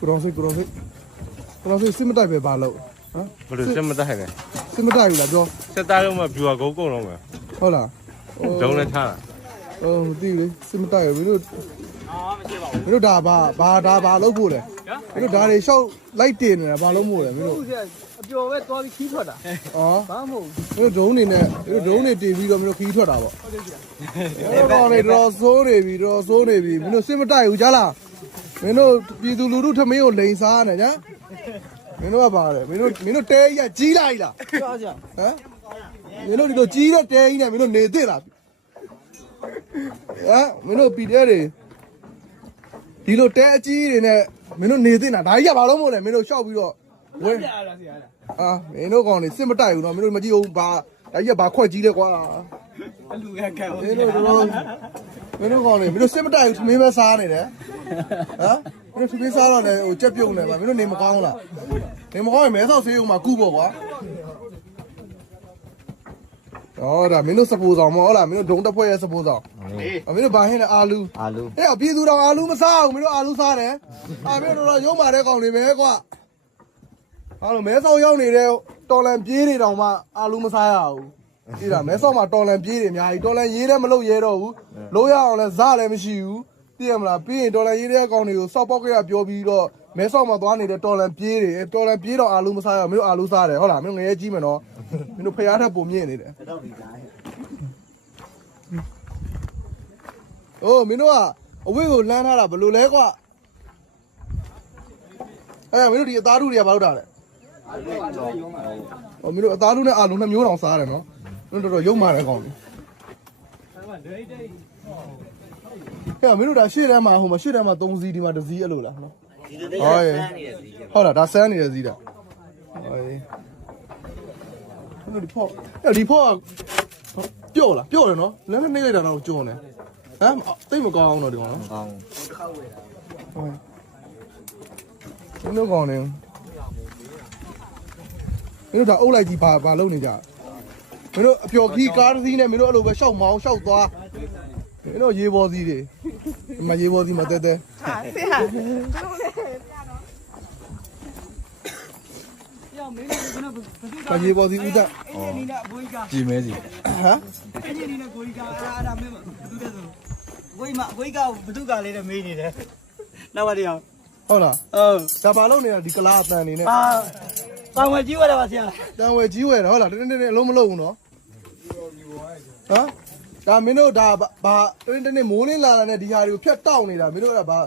Kurang sih sebentar be balau. Hah? Belum sebentar kan? Sebentar lah bro. Sebentar mah jual kau long mah. Hao lah. Jauh nak cakap. Oh, betul. Sebentar minum dah balau boleh. Minum dah ni show light tin balau boleh minum. အကျော်ပဲသွားပြီးခီးထွက်တာ Oh. ဘာမှမဟုတ် minum drone ni ne drone ni TV lo minum khii thot da bo. ဟုတ်တယ်ဗျာ တော့နေတော့စိုးနေပြီမင်းတို့စစ်မတိုက်ဘူးကြားလားမင်းတို့ပြည်သူလူထုထမင်းကိုလိန်စားနေညာမင်းတို့ကပါတယ်မင်းတို့တဲကြီးကကြီးလိုက်လား ပြောကြ ဟမ်မင်းတို့ဒီလိုကြီးတဲ့တဲကြီးနဲ့မင်းတို့နေသင့်လားဟမ်မင်းတို့ပြည်တဲတွေဒီလိုတဲအကြီးတွေနဲ့မင်းတို့နေသင့်တာဒါကြီးကဘာလို့မဟုတ်လဲမင်းတို့ရှောက်ပြီးတော့ဝဲ ပြရလားဆရာလား အာမင်းတို့ကောင်နေစစ်မတိုက်ဘူးနော်မင်းတို့မကြည့်ဘူးဘာဒါကြီးကဘာခွက်ကြီးလဲကွာ အလူရခံ မင်းတို့တော့မင်းတို့ကောင်နေမင်းတို့စစ်မတိုက်ဘူးသမင်းပဲစားနေတယ်ဟမ်မင်းတို့သမင်းစားတော့လည်းဟိုကြက်ပြုတ်နေပါမင်းတို့နေမကောင်းလားနေမကောင်းရင်မဲဆောက်ဆေးဦးမှာကုပေါ့ကွာအော်ဒါမင်းတို့စပူဆောင်မဟုတ်လားမင်းတို့ဒုံတက်ဖွဲ့ရဲ့စပူဆောင်မင်းတို့ဘာဟင်းလဲအာလူဟဲ့ပြည်သူတော်အာလူမစားဘူးမင်းတို့အာလူစားတယ်မင်းတို့တော့ရုံးမာတဲ့ကောင်တွေပဲကွာအားလုံးမဲဆောက်ရောက်နေတဲ့တော်လန်ပြေးတွေတောင်မှအာလူမစားရဘူးဒီလားမဲဆောက်မှာတော်လန်ပြေးတွေအများကြီးတော်လန်ရေးတယ်မလုပ်ရဲတော့ဘူးလို့ရအောင်လဲဇလည်းမရှိဘူးသိရမလားပြီးရင်တော်လန်ရေးတဲ့ကောင်တွေကိုစောက်ပေါက်ကရပြောပြီးတော့မဲဆောက်မှာသွားနေတဲ့တော်လန်ပြေးတွေတော်လန်ပြေးတော့အာလူမစားရဘူးမင်းတို့အာလူစားတယ်ဟုတ်လားမင်းတို့ငရဲကြီးမယ်နော်မင်းတို့ဖျားထက်ပုံမြင့်နေတယ်အိုးမင်းတို့ကအဝိကိုလမ်းထားတာဘယ်လိုလဲကွာမင်းတို့ဒီအသားထုတွေကဘာလုပ်တာလဲမင်းတို့အသားထုနဲ့အာလုံးနှစ်မျိုးတောင်စားတယ်နော်မင်းတို့တော်တော်ရုံမာတယ်ကောင်လေမင်းတို့ဒါရှေ့တန်းမှာဟိုမှာရှေ့တန်းမှာ3စီးဒီမှာ1စီးအဲ့လိုလားနော်ဟုတ်လားဒါဆန်းနေတဲ့စီးတာဟောဒီဖော့ပြော့လားပြော့တယ်နော်လည်းနှိမ့်လိုက်တာတော့ကျွန်းတယ်ဟမ်တိတ်မကောင်းအောင်တော့ဒီကောင်နော်မကောင်းဘူးမင်းတို့ကောင်နေမင်းတို့ဒါအုပ်လိုက်ကြီးဘာလုပ်နေကြမင်းတို့အပျော်ခီးကားတစ်စီးနဲ့မင်းတို့အဲ့လိုပဲရှောက်မောင်းရှောက်သွားမင်းတို့ရေပေါ်စီးတွေဒီမှာရေပေါ်စီးမှာတဲတဲပြောမင်းတို့ကဘယ်သူ ရေပေါ်စီးဦးသက် အင်းနီနဲ့အဘွေးက ကြည်မဲစီ ဟမ် အင်းနီနဲ့ကိုကြီးကအဲ့ဒါမင်းဘယ်သူလဲဆိုဝိမဝိကဘသူကလေးနဲ့မေးနေတယ်နောက်ပါတယောက် ဟုတ်လား ဟုတ် ဒါဘာလုပ်နေတာဒီကလားအတန်နေနဲ့ တောင်ဝဲကြီးဝရပါဆရာ တန်ဝဲကြီးဝဲတယ်ဟုတ်လားတင်းတင်းအလုံးမလုံးဘူးနော်ဟမ်ဒါမင်းတို့ဒါဘာတင်းတင်းမိုးလင်းလာတာနဲ့ဒီဟာတွေကိုဖြတ်တောက်နေတာမင်းတို့အဲ့ဒါဘာ